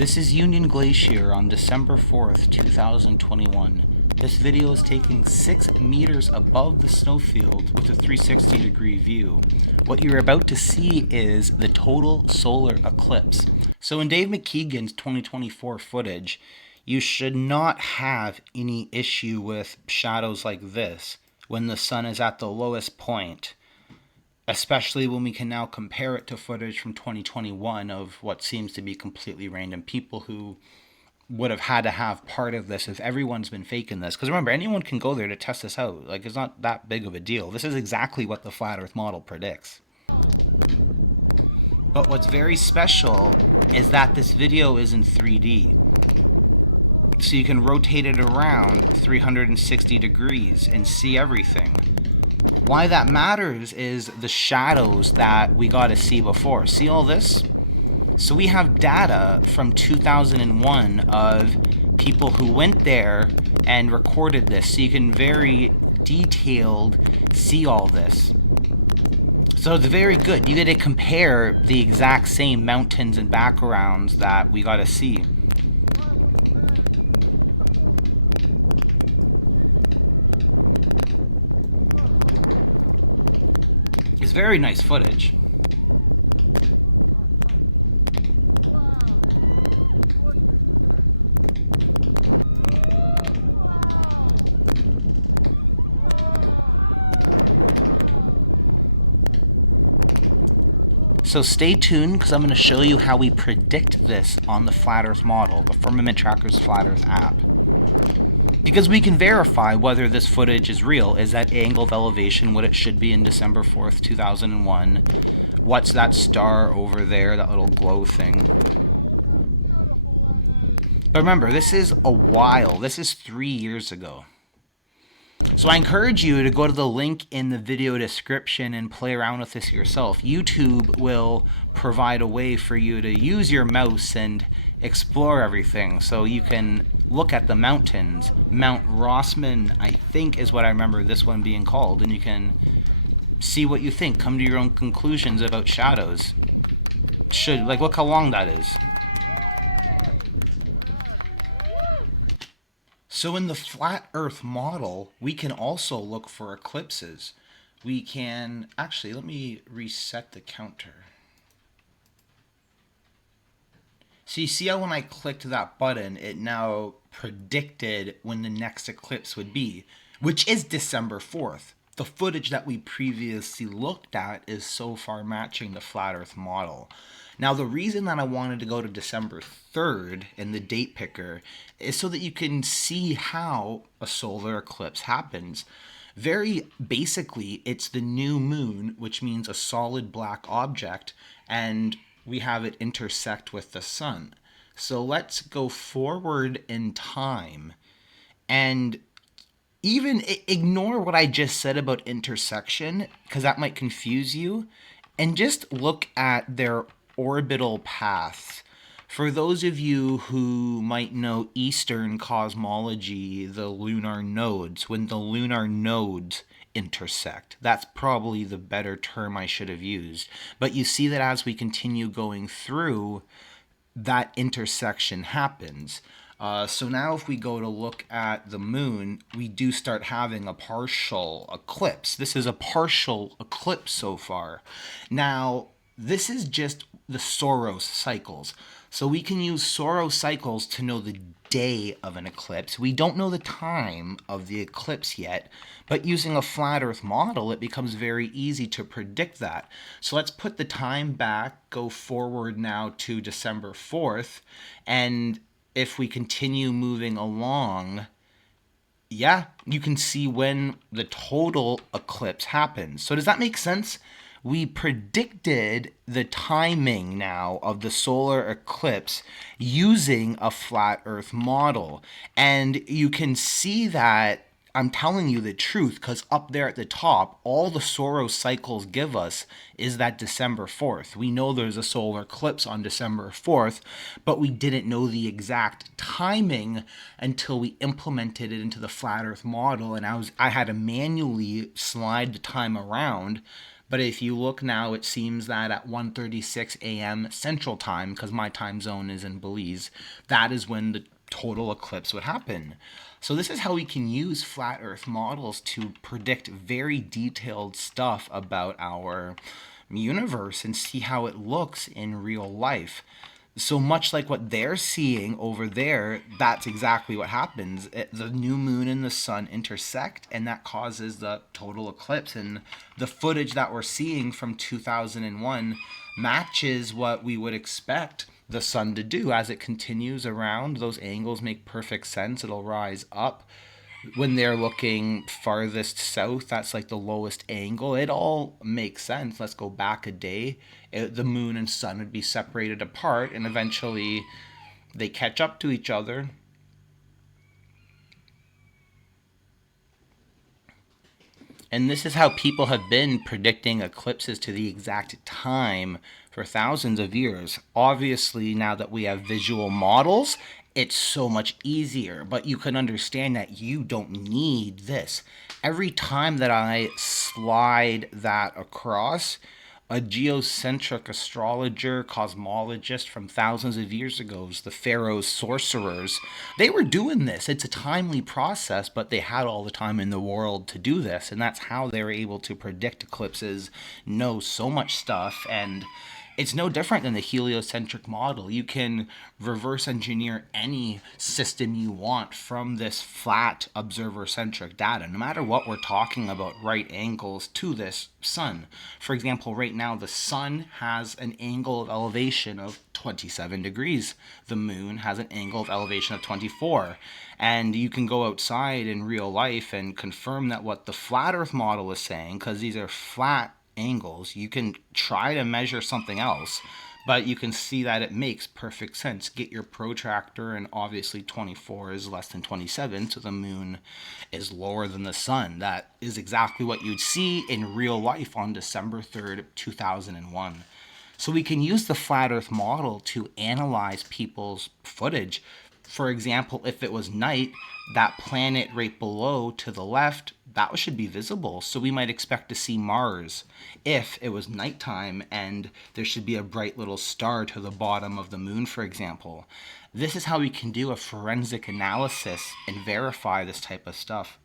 This is Union Glacier on December 4th, 2021. This video is taken 6 meters above the snowfield with a 360-degree view. What you're about to see is the total solar eclipse. So in Dave McKeegan's 2024 footage, you should not have any issue with shadows like this when the sun is at the lowest point, especially when we can now compare it to footage from 2021 of what seems to be completely random people who would have had to have part of this if everyone's been faking this. Because remember, anyone can go there to test this out. Like, it's not that big of a deal. This is exactly what the flat earth model predicts. But what's very special is that this video is in 3D. So you can rotate it around 360 degrees and see everything. Why that matters is the shadows that we got to see before. See all this? So we have data from 2001 of people who went there and recorded this. So you can very detailed see all this. So it's very good. You get to compare the exact same mountains and backgrounds that we got to see. It's very nice footage. So stay tuned because I'm going to show you how we predict this on the Flat Earth model, the Firmament Tracker's Flat Earth app. Because we can verify whether this footage is real. Is that angle of elevation what it should be in December 4th, 2001? What's that star over there, that little glow thing? But remember, this is a while. This is 3 years ago. So I encourage you to go to the link in the video description and play around with this yourself. YouTube will provide a way for you to use your mouse and explore everything. So you can look at the mountains. Mount Rossman, I think, is what I remember this one being called. And you can see what you think. Come to your own conclusions about shadows. Look how long that is. So in the flat earth model, we can also look for eclipses. We can, actually, let me reset the counter. So you see how when I clicked that button, it now predicted when the next eclipse would be, which is December 4th. The footage that we previously looked at is so far matching the flat earth model. Now, the reason that I wanted to go to December 3rd in the date picker is so that you can see how a solar eclipse happens. Very basically, it's the new moon, which means a solid black object, and we have it intersect with the sun. So let's go forward in time and even ignore what I just said about intersection, because that might confuse you, and just look at their orbital paths. For those of you who might know Eastern cosmology, the lunar nodes, when the lunar nodes intersect, that's probably the better term I should have used. But you see that as we continue going through, that intersection happens. So now if we go to look at the moon, we do start having a partial eclipse. This is a partial eclipse so far. Now, this is just the Soros cycles. So we can use Soros cycles to know the day of an eclipse. We don't know the time of the eclipse yet, but using a flat earth model, it becomes very easy to predict that. So let's put the time back, go forward now to December 4th, and if we continue moving along, yeah, you can see when the total eclipse happens. So does that make sense? We predicted the timing now of the solar eclipse using a flat earth model. And you can see that I'm telling you the truth, because up there at the top, all the Soros cycles give us is that December 4th. We know there's a solar eclipse on December 4th, but we didn't know the exact timing until we implemented it into the flat earth model, and I had to manually slide the time around But if you look now, it seems that at 1:36 a.m. Central Time, because my time zone is in Belize, that is when the total eclipse would happen. So this is how we can use flat Earth models to predict very detailed stuff about our universe and see how it looks in real life. So much like what they're seeing over there, that's exactly what happens. The new moon and the sun intersect, and that causes the total eclipse. And the footage that we're seeing from 2001 matches what we would expect the sun to do as it continues around. Those angles make perfect sense. It'll rise up when they're looking farthest south. That's like the lowest angle. It all makes sense. Let's go back a day. The moon and sun would be separated apart, and eventually they catch up to each other. And this is how people have been predicting eclipses to the exact time for thousands of years. Obviously, now that we have visual models, it's so much easier. But you can understand that you don't need this. Every time that I slide that across, a geocentric astrologer, cosmologist from thousands of years ago, the pharaoh's sorcerers, they were doing this. It's a timely process, but they had all the time in the world to do this, and that's how they were able to predict eclipses, know so much stuff, and it's no different than the heliocentric model. You can reverse engineer any system you want from this flat observer centric data, no matter what we're talking about, right angles to this sun. For example, right now the sun has an angle of elevation of 27 degrees. The moon has an angle of elevation of 24. And you can go outside in real life and confirm that what the flat Earth model is saying, because these are flat angles. You can try to measure something else, but you can see that it makes perfect sense. Get your protractor, and obviously 24 is less than 27, so the moon is lower than the sun. That is exactly what you'd see in real life on December 3rd, 2001. So we can use the flat Earth model to analyze people's footage. For example, if it was night, that planet right below to the left, that should be visible. So we might expect to see Mars. If it was nighttime and there should be a bright little star to the bottom of the moon, for example. This is how we can do a forensic analysis and verify this type of stuff.